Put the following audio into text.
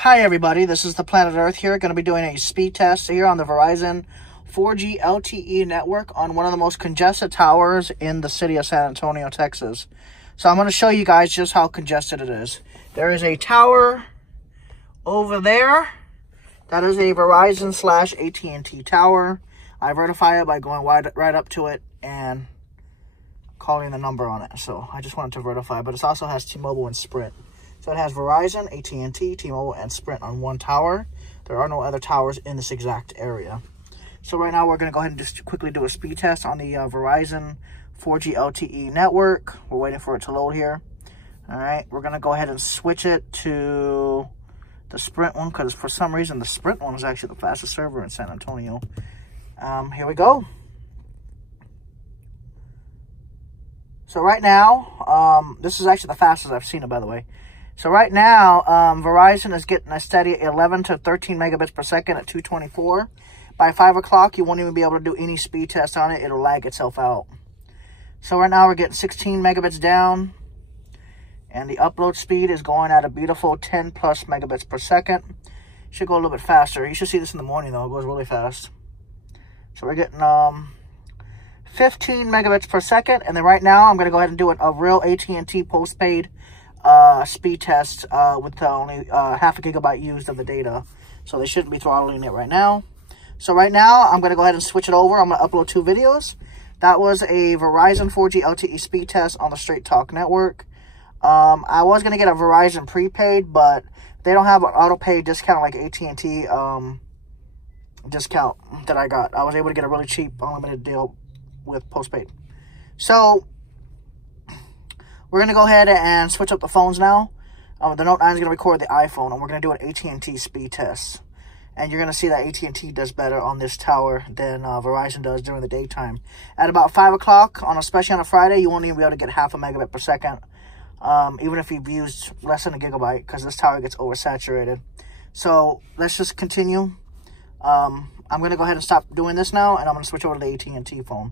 Hi everybody, this is the Planet Earth here. Going to be doing a speed test here on the Verizon 4G LTE network on one of the most congested towers in the city of San Antonio, Texas. So I'm going to show you guys just how congested it is. There is a tower over there. That is a Verizon / AT&T tower. I verify it by going right up to it and calling the number on it. So I just wanted to verify, but it also has T-Mobile and Sprint. So it has Verizon, AT&T, T-Mobile, and Sprint on one tower. There are no other towers in this exact area. So right now we're going to go ahead and just quickly do a speed test on the Verizon 4G LTE network. We're waiting for it to load here. All right, we're going to go ahead and switch it to the Sprint one because for some reason the Sprint one is actually the fastest server in San Antonio. Here we go. So right now, this is actually the fastest I've seen it, by the way. So right now, Verizon is getting a steady 11 to 13 megabits per second at 224. By 5 o'clock, you won't even be able to do any speed test on it. It'll lag itself out. So right now, we're getting 16 megabits down. And the upload speed is going at a beautiful 10 plus megabits per second. Should go a little bit faster. You should see this in the morning, though. It goes really fast. So we're getting 15 megabits per second. And then right now, I'm going to go ahead and do a real AT&T postpaid speed test with only half a gigabyte used of the data. So they shouldn't be throttling it right now. So right now, I'm going to go ahead and switch it over. I'm going to upload 2 videos. That was a Verizon 4G LTE speed test on the Straight Talk network. I was going to get a Verizon prepaid, but they don't have an auto pay discount like AT&T discount that I got. I was able to get a really cheap unlimited deal with postpaid. So we're going to go ahead and switch up the phones now. The Note 9 is going to record the iPhone, and we're going to do an AT&T speed test. And you're going to see that AT&T does better on this tower than Verizon does during the daytime. At about 5 o'clock, especially on a Friday, you won't even be able to get half a megabit per second, even if you've used less than a gigabyte, because this tower gets oversaturated. So let's just continue. I'm going to go ahead and stop doing this now, and I'm going to switch over to the AT&T phone.